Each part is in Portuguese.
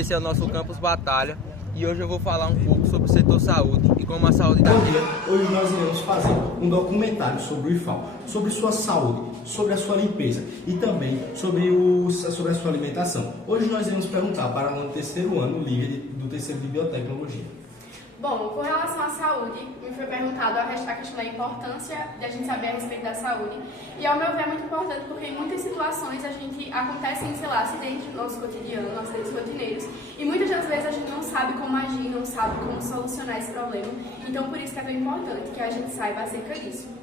esse é o nosso Campus Batalha e hoje eu vou falar um pouco sobre o setor saúde e como a saúde daqui. Bom dia, hoje nós iremos fazer um documentário sobre o IFAL, sobre sua saúde, sobre a sua limpeza e também sobre a sua alimentação. Hoje nós iremos perguntar para o aluno do terceiro ano, Lívia, do terceiro de Biotecnologia. Bom, com relação à saúde, me foi perguntado a questão da importância de a gente saber a respeito da saúde. E ao meu ver é muito importante porque em muitas situações acontecem, sei lá, acidentes no nosso cotidiano, acidentes rotineiros. E muitas das vezes a gente não sabe como agir, não sabe como solucionar esse problema. Então por isso que é tão importante que a gente saiba acerca disso.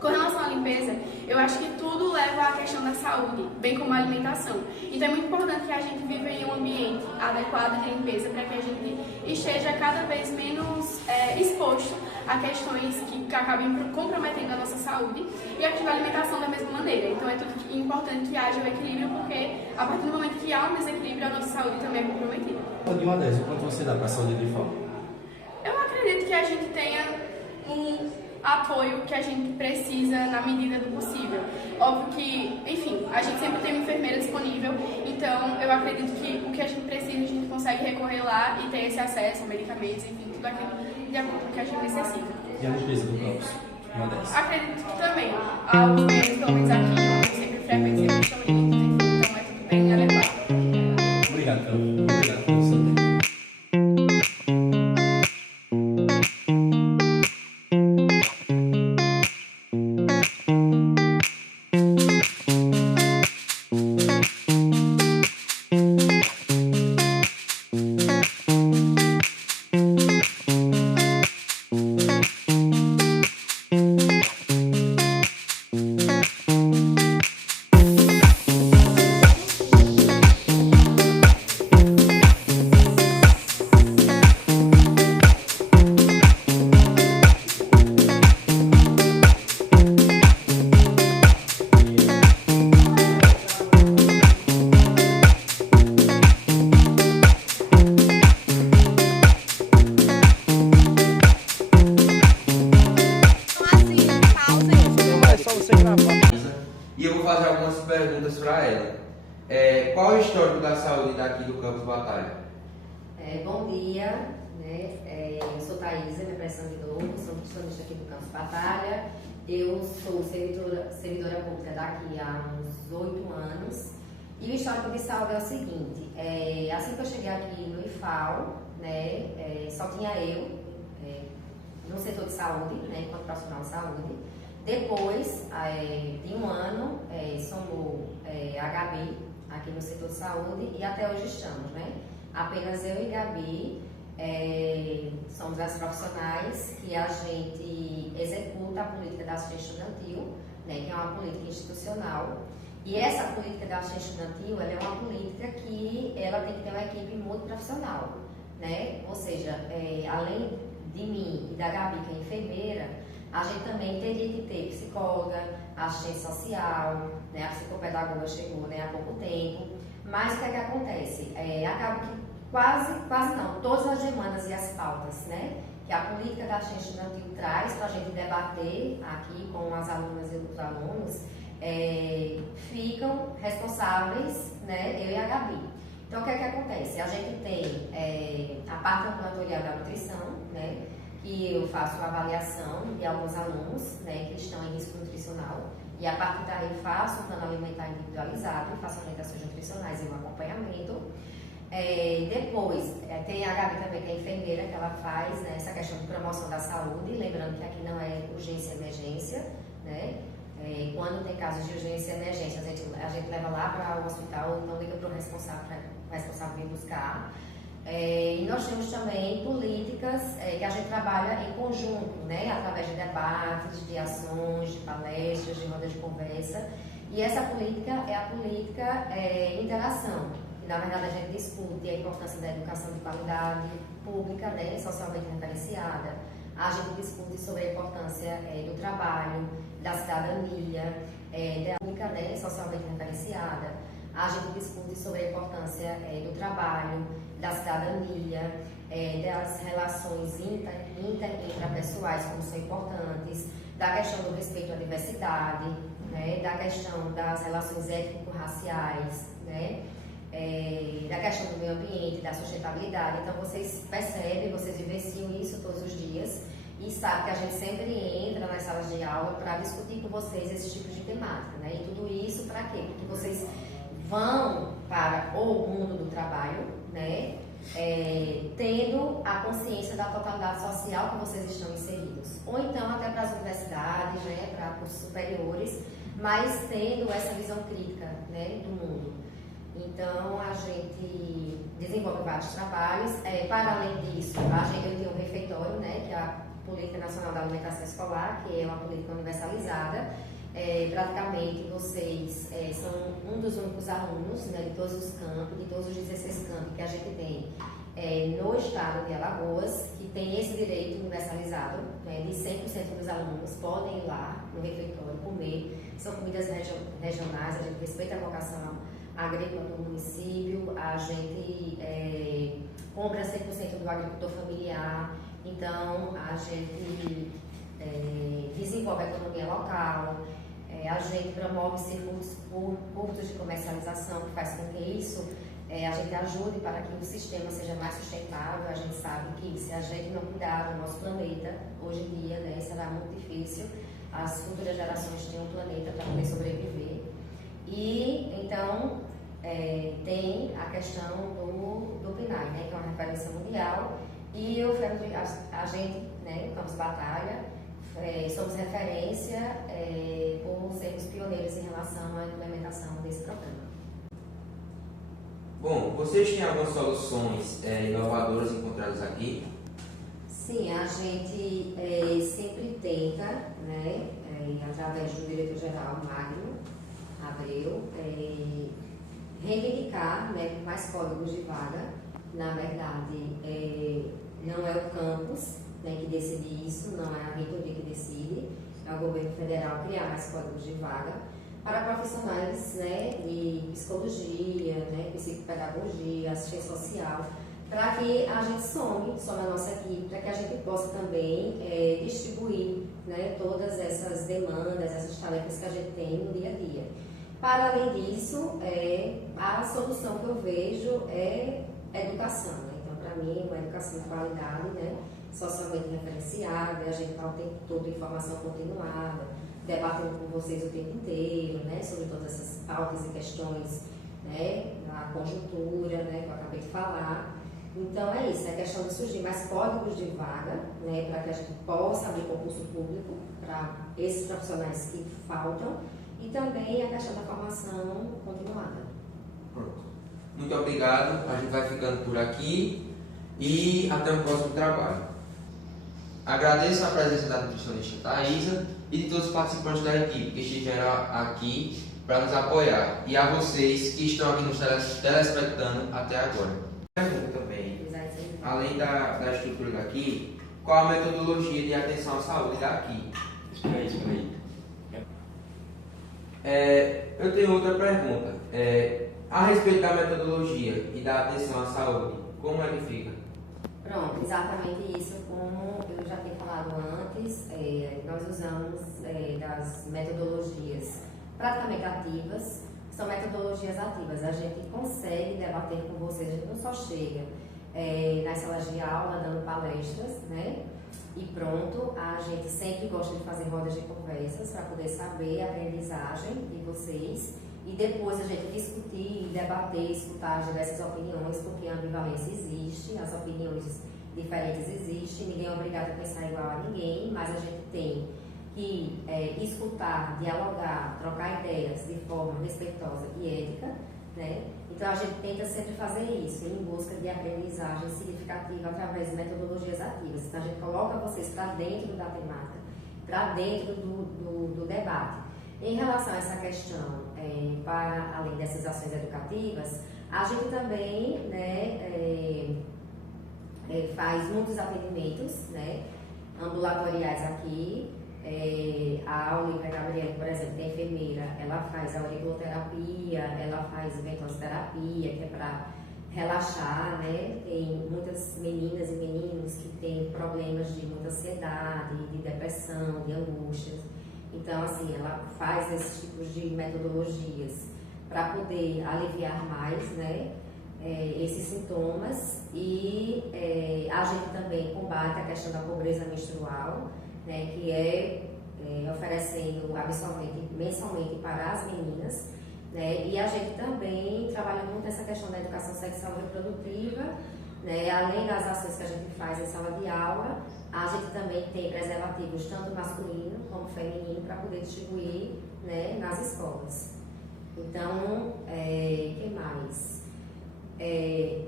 Com relação à limpeza, eu acho que tudo leva à questão da saúde, bem como a alimentação. Então é muito importante que a gente viva em um ambiente adequado de limpeza para que a gente esteja cada vez menos exposto a questões que acabem comprometendo a nossa saúde e a questão da alimentação da mesma maneira. Então é tudo importante que haja o equilíbrio, porque a partir do momento que há um desequilíbrio, a nossa saúde também é comprometida. De 1 a 10, o quanto você dá para a saúde do IFAL? Eu acredito que a gente tenha um apoio que a gente precisa na medida do possível. Óbvio que, enfim, a gente sempre tem uma enfermeira disponível, então eu acredito que o que a gente precisa, a gente consegue recorrer lá e ter esse acesso a medicamentos, enfim, tudo aquilo de acordo com o que a gente necessita. E a limpeza do campus? 1 a 10. Acredito que também. Os banheiros, pelo menos aqui, eu sempre frequento, sempre estão limpos, enfim, então é tudo bem adequado. Obrigado pelo seu tempo. E eu vou fazer algumas perguntas para ela. Qual é o histórico da saúde daqui do Campus Batalha? Bom dia, né? Eu sou Thaisa, minha pressão de novo, sou nutricionista aqui do Campus Batalha. Eu sou servidora pública daqui há uns 8 anos. E o histórico de saúde é o seguinte, assim que eu cheguei aqui no IFAL, né, só tinha eu no setor de saúde, né, enquanto profissional de saúde. Depois de 1 ano, somou a Gabi aqui no setor de saúde e até hoje estamos, né? Apenas eu e Gabi somos as profissionais que a gente executa a política da assistência estudantil, né, que é uma política institucional. E essa política da assistência estudantil, ela é uma política que ela tem que ter uma equipe multiprofissional, né? Ou seja, além de mim e da Gabi, que é enfermeira, a gente também teria que ter psicóloga, assistente social, né? A psicopedagoga chegou, né, há pouco tempo. Mas o que é que acontece? Acaba que quase não, todas as demandas e as pautas, né, que a política da assistência estudantil traz para a gente debater aqui com as alunas e os alunos, ficam responsáveis, né, eu e a Gabi. Então o que é que acontece? A gente tem a parte ambulatorial da nutrição, né, que eu faço a avaliação de alguns alunos, né, que estão em risco nutricional, e a partir daí faço um plano alimentar individualizado, faço orientações nutricionais e um acompanhamento. Depois, tem a Gabi também, que é enfermeira, que ela faz, né, essa questão de promoção da saúde, lembrando que aqui não é urgência e emergência, né? Quando tem casos de urgência e emergência, a gente leva lá para o hospital, então liga para o responsável vir buscar. E nós temos também políticas que a gente trabalha em conjunto, né, através de debates, de ações, de palestras, de rodas de conversa. E essa política é a política interação. E, na verdade, a gente discute a importância da educação de qualidade pública, né, socialmente referenciada. A gente discute sobre a importância do trabalho, da cidadania, da pública, né, socialmente referenciada. A gente discute sobre a importância do trabalho, da cidadania, das relações intrapessoais, como são importantes, da questão do respeito à diversidade, né, da questão das relações étnico-raciais, né, da questão do meio ambiente, da sustentabilidade. Então vocês percebem, vocês vivenciam isso todos os dias e sabem que a gente sempre entra nas salas de aula para discutir com vocês esses tipos de temática, né? E tudo isso para quê? Porque vocês vão para o mundo do trabalho, né? Tendo a consciência da totalidade social que vocês estão inseridos, ou então até para as universidades, né? Para cursos superiores, mas tendo essa visão crítica, né? Do mundo. Então, a gente desenvolve vários trabalhos. Para além disso, eu tenho um refeitório, né, que é a Política Nacional da Alimentação Escolar, que é uma política universalizada. Praticamente, vocês são um dos únicos alunos, né, de todos os campos, de todos os 16 campos que a gente tem no estado de Alagoas, que tem esse direito universalizado, né, de 100% dos alunos podem ir lá no refeitório comer. São comidas regionais, a gente respeita a vocação agrícola do município, a gente compra 100% do agricultor familiar, então a gente desenvolve a economia local, a gente promove circuitos curtos de comercialização, que faz com que isso a gente ajude para que o sistema seja mais sustentável. A gente sabe que se a gente não cuidar do nosso planeta, hoje em dia, né, será muito difícil as futuras gerações terem um planeta para poder sobreviver. E então tem a questão do PNAE, né, que é uma referência mundial, e a gente, né, o Campus Batalha, somos referência por sermos pioneiros em relação à implementação desse programa. Bom, vocês têm algumas soluções inovadoras encontradas aqui? Sim, a gente sempre tenta, né, através do diretor-geral Magno Abreu, reivindicar, né, mais códigos de vaga. Na verdade, não é o campus, né, que decide isso, não é a reitoria que decide, é o governo federal criar mais códigos de vaga para profissionais, né, de psicologia, né, psicopedagogia, assistência social, para que a gente some a nossa equipe, para que a gente possa também distribuir, né, todas essas demandas, essas tarefas que a gente tem no dia a dia. Para além disso, a solução que eu vejo é educação, né? Então, para mim, uma educação de qualidade, né, socialmente referenciada, a gente está o tempo todo em formação continuada, debatendo com vocês o tempo inteiro, né, sobre todas essas pautas e questões, né, da conjuntura, né, que eu acabei de falar. Então, é isso, é a questão de surgir mais códigos de vaga, né, para que a gente possa abrir concurso público para esses profissionais que faltam, e também a questão da formação continuada. Pronto. Muito obrigado, a gente vai ficando por aqui e até o próximo trabalho. Agradeço a presença da nutricionista Thaisa e de todos os participantes da equipe que estiveram aqui para nos apoiar, e a vocês que estão aqui nos telespectando até agora. Pergunta também, além da estrutura daqui, qual a metodologia de atenção à saúde daqui? Espera aí. Eu tenho outra pergunta. A respeito da metodologia e da atenção à saúde, como é que fica? Pronto, exatamente isso, como eu já tinha falado antes, nós usamos das metodologias praticamente ativas, são metodologias ativas. A gente consegue debater com vocês, a gente não só chega nas salas de aula dando palestras, né? E pronto, a gente sempre gosta de fazer rodas de conversas para poder saber a aprendizagem de vocês e depois a gente discutir, debater, escutar as diversas opiniões, porque a ambivalência existe, as opiniões diferentes existem, ninguém é obrigado a pensar igual a ninguém, mas a gente tem que escutar, dialogar, trocar ideias de forma respeitosa e ética, né? Então a gente tenta sempre fazer isso, em busca de aprendizagem significativa através de metodologias ativas. Então a gente coloca vocês para dentro da temática, para dentro do debate. Em relação a essa questão, para além dessas ações educativas, a gente também, né, faz muitos atendimentos, né, ambulatoriais aqui. A Olivia Gabriela, por exemplo, que é enfermeira, ela faz auriculoterapia, ela faz ventosoterapia, que é para relaxar, né? Tem muitas meninas e meninos que têm problemas de muita ansiedade, de depressão, de angústias. Então, assim, ela faz esses tipos de metodologias. para poder aliviar mais, né, esses sintomas. E a gente também combate a questão da pobreza menstrual, né, que é oferecendo absorvente mensalmente para as meninas, né, e a gente também trabalha muito essa questão da educação sexual e reprodutiva, né, além das ações que a gente faz em sala de aula, a gente também tem preservativos tanto masculino como feminino para poder distribuir, né, nas escolas. Então, que mais?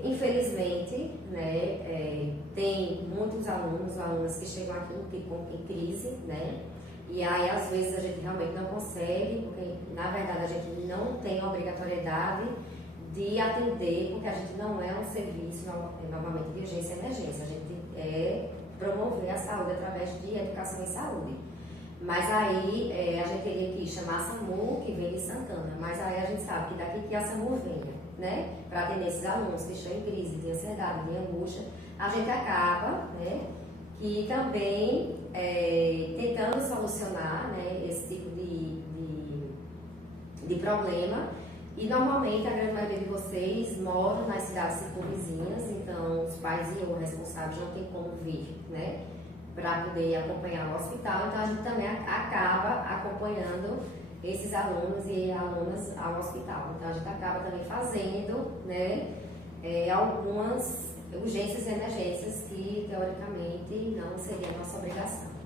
Infelizmente, né, tem muitos alunas que chegam aqui em crise, né? E aí, às vezes, a gente realmente não consegue, porque, na verdade, a gente não tem a obrigatoriedade de atender, porque a gente não é um serviço, novamente, de urgência e emergência. A gente promover a saúde através de educação em saúde. Mas aí, a gente teria que chamar a SAMU, que vem de Santana. Mas aí, a gente sabe que daqui que a SAMU venha, né, para atender esses alunos que estão em crise, de ansiedade, de angústia, a gente acaba, né, que também tentando solucionar, né, esse tipo de problema. E normalmente a grande maioria de vocês moram nas cidades circunvizinhas, então os pais e ou responsáveis não têm como vir, né, para poder acompanhar o hospital. Então a gente também acaba acompanhando esses alunos e alunas ao hospital. Então a gente acaba também fazendo, né, algumas urgências e emergências que teoricamente não seria nossa obrigação.